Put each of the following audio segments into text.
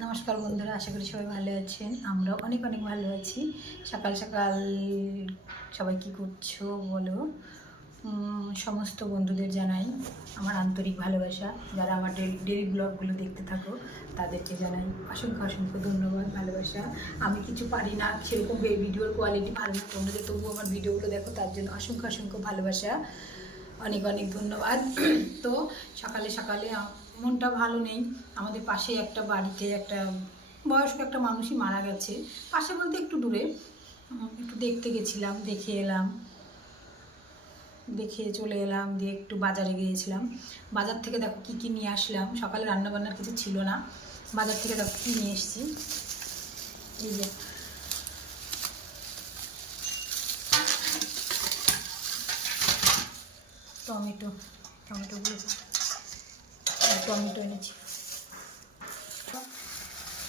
নমস্কার বন্ধুরা, আশা করি সবাই ভালো আছেন। আমরা অনেক অনেক ভালো আছি। সকাল সকাল সবাই কি করছো বলো। সমস্ত বন্ধুদের জানাই আমার আন্তরিক ভালোবাসা। যারা আমার ডেইলি ব্লগগুলো দেখতে থাকো তাদেরকে জানাই অসংখ্য অসংখ্য ধন্যবাদ, ভালোবাসা। আমি কিছু পারি না, সেরকম ভিডিওর কোয়ালিটি ভালো না, তোমরা যে তবুও আমার ভিডিওগুলো দেখো তার জন্য অসংখ্য অসংখ্য ভালোবাসা, অনেক অনেক ধন্যবাদ। তো সকালে সকালে মনটা ভালো নেই। আমাদের পাশে একটা বাড়িতে একটা বয়স্ক একটা মানুষই মারা গেছে। পাশে বলতে একটু দূরে। একটু দেখতে গেছিলাম, দেখে চলে এলাম। দিয়ে একটু বাজারে গিয়েছিলাম। বাজার থেকে দেখো কী কী নিয়ে আসলাম। সকালে রান্নাবান্নার কিছু ছিল না, বাজার থেকে দেখো কী নিয়ে এসেছি। এই যে টমেটো এনেছি,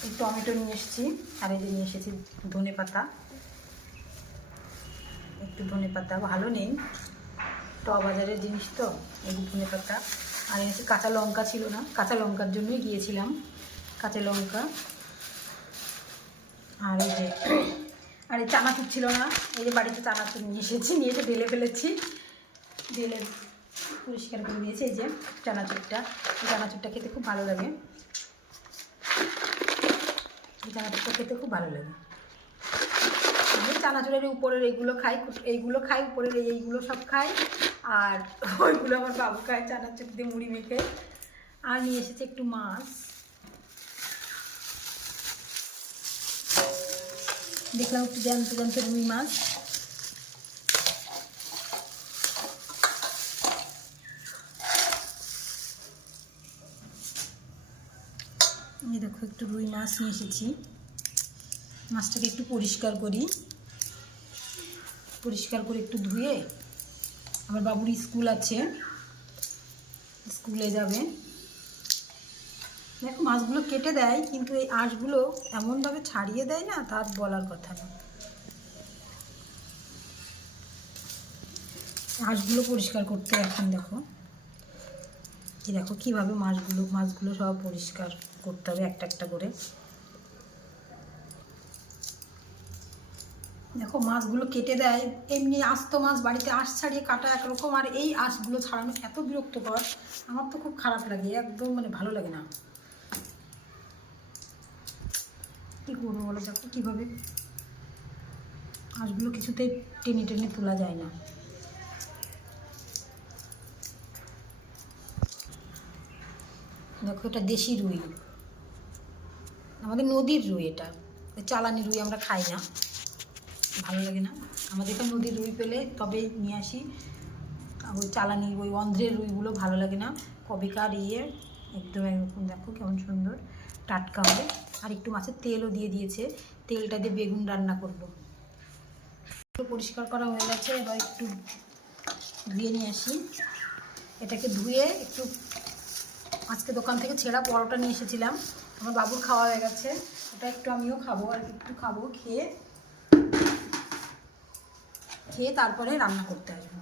এই টমেটো নিয়ে এসেছি। আর এই যে নিয়ে এসেছি ধনে পাতা, একটু ধনে পাতা ভালো নেই, বাজারের জিনিস তো, এই ধনে পাতা। আর এনেছি কাঁচা লঙ্কা, ছিল না, কাঁচা লঙ্কার জন্যই গিয়েছিলাম, কাঁচা লঙ্কা। আর এই যে এই চানাচুর ছিল না, এই যে বাড়িতে চানাচুর নিয়ে এসে ঢেলে ফেলেছি, ঢেলে পরিষ্কার করে দিয়েছি। এই যে চানাচুরটা, এই চানাচুরটা খেতে খুব ভালো লাগে, এই চানাচুরটা খেতে খুব ভালো লাগে। আমি চানাচুরের উপরের এইগুলো খাই, উপরের এইগুলো সব খাই, আর ওইগুলো আমার বাবু খায় চানাচুর দিয়ে মুড়ি মেখে। আর নিয়ে এসেছে একটু মাছ, দেখলাম একটু জ্যান্ত রুই মাছ। এই দেখো একটু রুই মাছ নিয়ে এসেছি। মাছটাকে একটু পরিষ্কার করে একটু ধুয়ে, আমার বাবুর স্কুল আছে, স্কুলে যাবে। দেখো মাছগুলো কেটে দেয়, কিন্তু এই আঁশগুলো এমনভাবে ছাড়িয়ে দেয় না, তার বলার কথা না। আঁশগুলো পরিষ্কার করতে এখন দেখো, এই দেখো কীভাবে মাছগুলো সব পরিষ্কার করতে হবে একটা একটা করে। দেখো মাছগুলো কেটে দেয়, এমনি আস্ত মাছ বাড়িতে আঁশ ছাড়িয়ে কাটা একরকম, আর এই আঁশগুলো ছাড়ানো এত বিরক্তকর, আমার তো খুব খারাপ লাগে, একদম ভালো লাগে না। কী করবো বলো, দেখো কীভাবে আঁশগুলো কিছুতেই টেনে টেনে তোলা যায় না। দেখো এটা দেশি রুই, আমাদের নদীর রুই, এটা চালানি রুই আমরা খাই না, ভালো লাগে না। আমাদের এখানে নদীর রুই পেলে তবেই নিয়ে আসি, ওই চালানি ওই অন্ধ্রের রুইগুলো ভালো লাগে না। কবেকার একদম এরকম দেখো কেমন সুন্দর টাটকা হবে। আর একটু মাছের তেলও দিয়ে দিয়েছে, তেলটা দিয়ে বেগুন রান্না করবো। পরিষ্কার করা হয়ে গেছে, এবার একটু ধুয়ে নিয়ে আসি। এটাকে ধুয়ে একটু, আজকে দোকান থেকে ছেঁড়া পরোটা নিয়ে এসেছিলাম, আমার বাবুর খাওয়া হয়ে গেছে, ওটা একটু আমিও খাবো, আর একটু খাবো, খেয়ে তারপরে রান্না করতে আসবো।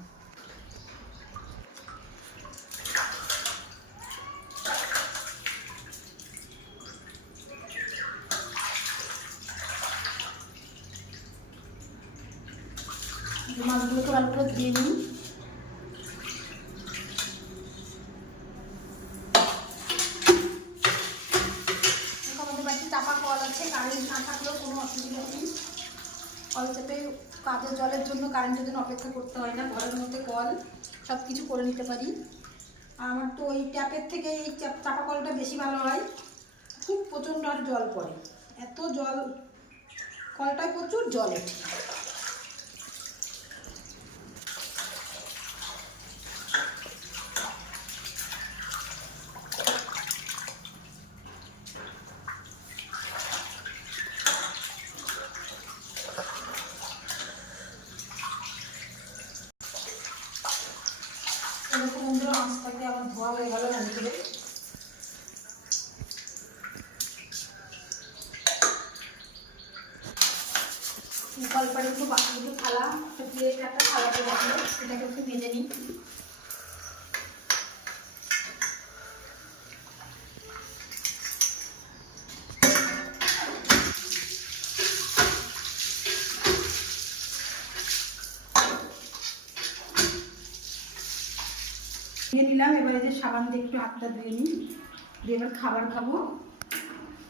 মাছগুলোকে ভালো করে দিয়ে নিই। আমাদের বাড়িতে চাপা কল আছে, কারেন্ট না থাকলেও কোনো অসুবিধা নেই। কল চেপে কাজের জলের জন্য, কারেন্টের জন্য অপেক্ষা করতে হয় না, ঘরের মধ্যে কল সব কিছু করে নিতে পারি। আর আমার তো ওই ট্যাপের থেকে এই চাপা কলটা বেশি ভালো হয়, খুব প্রচণ্ড আর জল পড়ে, এত জল, কলটায় প্রচুর জল ওঠে। এরকম বন্ধুরা মাছটাকে আমার ধোয়া হয়ে গেল ভালো করে। কলপাড়ে একটু বাকিগুলো থালা, প্লেট একটা থালাতে রাখলো, এটাকে একটু ভেজে নিই। এই যে সাবান দিয়ে একটু হাতটা ধুয়ে নিই, দিয়ে এবার খাবার খাবো।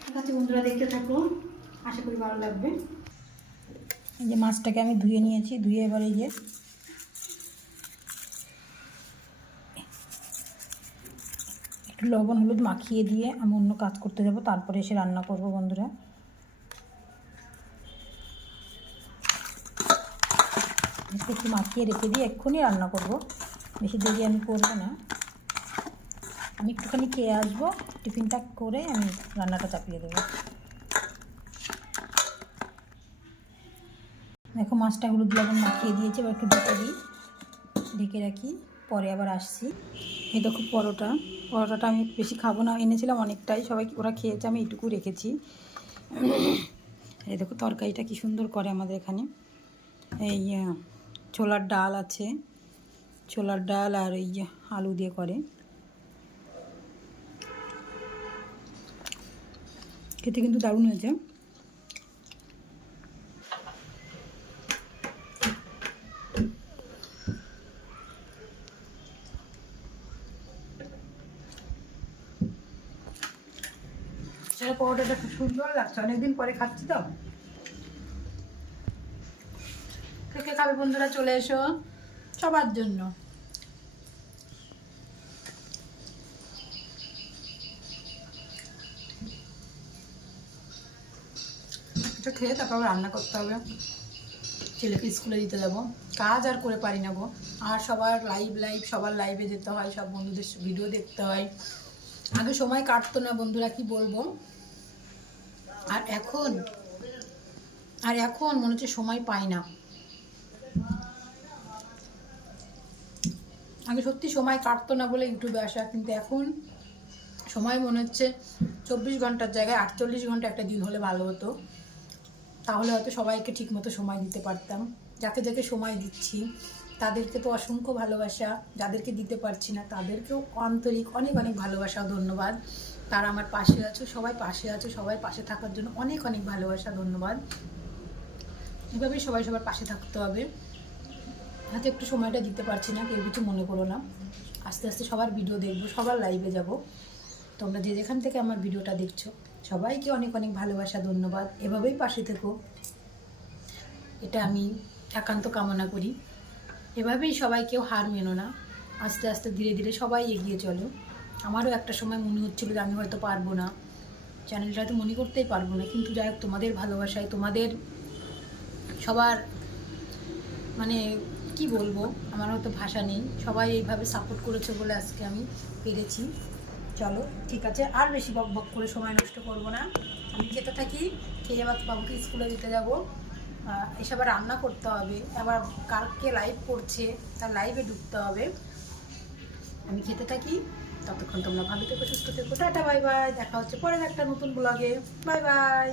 ঠিক আছে বন্ধুরা, দেখতে থাকো, আশা করি ভালো লাগবে। এই যে মাছটাকে আমি ধুয়ে নিয়েছি, ধুয়ে এবার এই যে একটু লবণ হলুদ মাখিয়ে দিয়ে আমি অন্য কাজ করতে যাব, তারপরে এসে রান্না করব বন্ধুরা। একটু মাখিয়ে রেখে দিয়ে এক্ষুনি রান্না করব, বেশি দেরি আমি করবো না। আমি একটুখানি খেয়ে আসবো, টিফিনটা করে আমি রান্নাটা চাপিয়ে দেবো। দেখো মাছটা হলুদ লবণ মাখিয়ে দিয়েছি, এবার একটু ঢেকে রাখি, পরে আবার আসছি। এই দেখো পরোটাটা আমি বেশি খাবো না, এনেছিলাম অনেকটাই, সবাই ওরা খেয়েছে, আমি এইটুকু রেখেছি। এই দেখো তরকারিটা কি সুন্দর করে আমাদের এখানে। এই ছোলার ডাল আছে, ছোলার ডাল আর এই আলু দিয়ে করে, খেতে কিন্তু দারুণ হয়েছে। সেটা পরোটাটা খুব সুন্দর লাগছে, অনেকদিন পরে খাচ্ছি তো। কে খাবে বন্ধুরা, চলে এসো, সবার জন্য। এটা খেয়ে তারপর রান্না করতে হবে, ছেলেকে স্কুলে দিতে যাবো, কাজ আর করে পারি না গো। আর সবার সবার লাইভে যেতে হয়, সব বন্ধুদের ভিডিও দেখতে হয়। আগে সময় কাটতো না বন্ধুরা, কি বলবো। আর এখন মনে হচ্ছে সময় পাই না। আগে সত্যি সময় কাটতো না বলে ইউটিউবে আসা, কিন্তু এখন সময় মনে হচ্ছে 24 ঘন্টার জায়গায় 48 ঘন্টা একটা দিন হলে ভালো হতো, তাহলে হয়তো সবাইকে ঠিকমতো সময় দিতে পারতাম। যাকে যাকে সময় দিচ্ছি তাদেরকে তো অসংখ্য ভালোবাসা, যাদেরকে দিতে পারছি না তাদেরকেও আন্তরিক অনেক অনেক ভালোবাসা ও ধন্যবাদ। তারা আমার পাশে আছো, সবাই পাশে আছো, সবাই পাশে থাকার জন্য অনেক অনেক ভালোবাসা, ধন্যবাদ। এভাবেই সবাই সবার পাশে থাকতে হবে। হয়তো একটু সময়টা দিতে পারছি না, কেউ কিছু মনে করো না। আস্তে আস্তে সবার ভিডিও দেখবো, সবার লাইভে যাব। তোমরা যে যেখান থেকে আমার ভিডিওটা দেখছো সবাইকে অনেক অনেক ভালোবাসা, ধন্যবাদ। এভাবেই পাশে থেকো, এটা আমি একান্ত কামনা করি। এভাবেই সবাই কেউ হার মেনো না, আস্তে আস্তে ধীরে ধীরে সবাই এগিয়ে চলো। আমারও একটা সময় মনে হচ্ছিলো যে আমি হয়তো পারবো না, চ্যানেলটা হয়তো মনে করতেই পারবো না, কিন্তু যাই হোক তোমাদের ভালোবাসায়, তোমাদের সবার মানে কি বলবো, আমার হয়তো ভাষা নেই, সবাই এইভাবে সাপোর্ট করেছে বলে আজকে আমি পেরেছি। চলো ঠিক আছে, আর বেশি বক বক করে সময় নষ্ট করব না, আমি খেতে থাকি। খেয়ে আবার বাবুকে স্কুলে দিতে যাবো, এসে আবার রান্না করতে হবে, আবার কালকে লাইভ করছে, তার লাইভে ঢুকতে হবে। আমি খেতে থাকি, ততক্ষণ তোমরা ভালো থেকো, সুস্থ থেকো, টাটা বাই বাই, দেখা হচ্ছে পরের একটা নতুন ব্লগে, বাই বাই।